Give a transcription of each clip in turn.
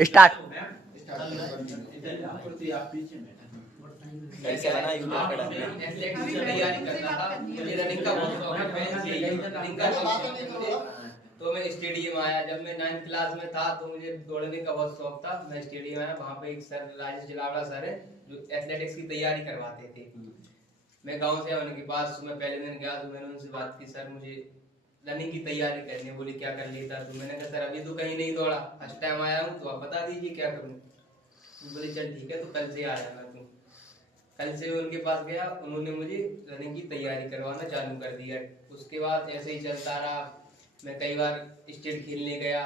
Start. कैसे बना YouTube पे डालना एथलेटिक्स की तैयारी करता था, मुझे रनिंग का बहुत शौक है, रनिंग का शौक है मुझे। तो मैं स्टेडियम आया, जब मैं 9th क्लास में था तो मुझे दौड़ने का बहुत शौक था। मैं स्टेडियम आया, वहाँ पे एक सर राजेश जिलावड़ा सर है जो एथलेटिक्स की तैयारी करवाते थे। मैं गांव से उनके पास मैं पहले दिन गया तो मैंने उनसे बात की, सर मुझे रनिंग की तैयारी करनी है। बोले क्या कर लेता? तो मैंने कहा सर अभी तो कहीं नहीं दौड़ा, फर्स्ट टाइम आया हूँ, तो आप बता दीजिए क्या करूँ। बोले चल ठीक है, तो कल से आ जाना तू। कल से उनके पास गया, उन्होंने मुझे रनिंग की तैयारी करवाना चालू कर दिया। उसके बाद ऐसे ही चलता रहा। मैं कई बार स्टेट खेलने गया,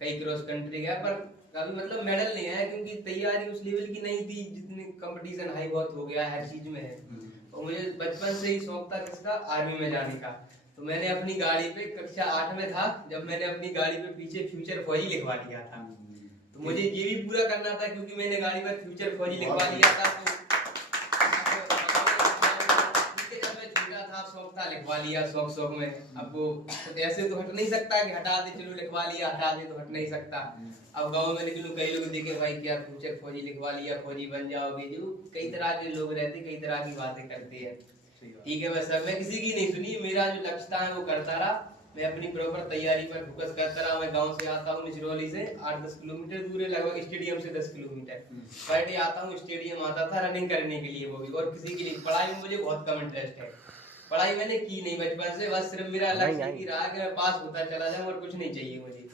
कई क्रॉस कंट्री गया, पर कभी मतलब मेडल नहीं आया, क्योंकि तैयारी उस लेवल की नहीं थी जितनी कंपटीशन हाई बहुत हो गया हर चीज में है। और मुझे बचपन से ही शौक था किसका, आर्मी में जाने का। तो मैंने अपनी गाड़ी पे, कक्षा 8 में था जब, मैंने अपनी गाड़ी पे पीछे फ्यूचर फौजी लिखवा लिया था। तो मुझे ये भी पूरा करना था, क्योंकि मैंने गाड़ी पर फ्यूचर फौजी लिखवा लिया था। तो शौक था, लिखवा लिया शौक में। अब वो ऐसे तो हट नहीं सकता कि हटा दे, चलो लिखवा लिया, हटा दे तो हट नहीं सकता। अब गांव में निकलूं, कई लोग देखे भाई क्या फ्यूचर फौजी लिखवा लिया, फौजी बन जाओगे, जो कई तरह के लोग रहते, कई तरह की बातें करते हैं। ठीक है, बस मैं किसी की नहीं सुनी, मेरा जो लक्ष्य था वो करता रहा। मैं अपनी प्रॉपर तैयारी पर फोकस करता रहा। मैं गांव से आता हूँ मिचरौली से 8-10 किलोमीटर दूर है, लगभग स्टेडियम से 10 किलोमीटर। पर डे आता हूँ, स्टेडियम आता था रनिंग करने के लिए, वो भी। और किसी के लिए पढ़ाई में मुझे बहुत कम इंटरेस्ट है। पढ़ाई मैंने की नहीं बचपन से, बस सिर्फ मेरा लक्ष्य ही रहा कि मैं पास होता चला जाऊं और कुछ नहीं चाहिए मुझे।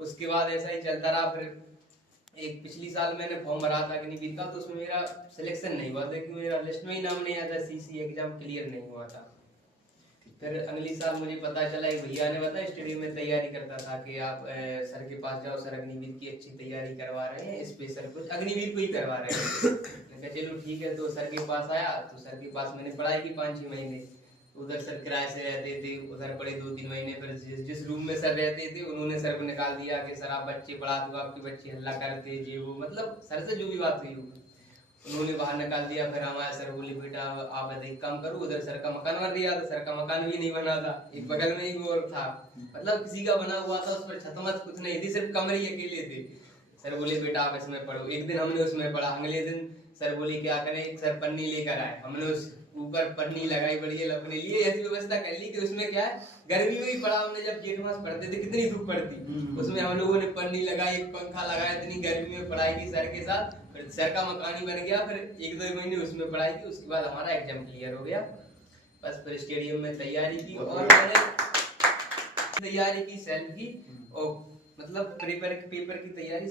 उसके बाद ऐसा ही चलता रहा। फिर एक पिछली साल मैंने फॉर्म भरा था अग्निवीर का, तो उसमें मेरा सिलेक्शन नहीं हुआ था, क्योंकि मेरा लिस्ट में ही नाम नहीं आया था, सीसी एग्जाम क्लियर नहीं हुआ था। फिर अगली साल मुझे पता चला, एक भैया ने बताया स्टेडियम में तैयारी करता था कि आप सर के पास जाओ, सर अग्निवीर की अच्छी तैयारी करवा रहे हैं, स्पेशल कुछ अग्निवीर को ही करवा रहे हैं। मैंने कहा चलो ठीक है, तो सर के पास आया। तो सर के पास मैंने पढ़ाई की 5-6 महीने। उधर सर किराए से रहते थे, उधर पढ़े 2-3 महीने। फिर जिस रूम में सर रहते थे उन्होंने सर को निकाल दिया कि सर आप बच्चे पढ़ा दो, आपके बच्चे हल्ला करते जी वो, मतलब सर से जो भी बात हुई उन्होंने बाहर निकाल दिया। फिर हमारे सर बोले बेटा आप एक काम करो, उधर सर का मकान बन रहा था, सर का मकान भी नहीं बना था, एक बगल में ही और था, मतलब किसी का बना हुआ था, उस पर छत मत कुछ नहीं थी, सिर्फ कमरे ही अकेले थे। सर बोले बेटा आप इसमें पढ़ो। एक दिन हमने उसमें पढ़ा, अगले दिन सर बोले क्या करें, सर पन्नी लेकर आए, हमने उस ऊपर पन्नी लगाई बढ़िया अपने लिए, ऐसी व्यवस्था कर ली कि उसमें क्या है, गर्मी में ही पढ़ा हमने। जब जेठ मास पढ़ते थे कितनी धूप पड़ती, उसमें हम लोगों ने पन्नी लगाई, एक पंखा लगाया, इतनी गर्मी में पढ़ाई की सर के साथ। फिर सर का मकान ही बन गया। फिर 1-2 महीने उसमें पढ़ाई की, उसके बाद हमारा एग्जाम क्लियर हो गया। बस फिर स्टेडियम में तैयारी की, और मैंने तैयारी की सेल्फ की, और मतलब पेपर की तैयारी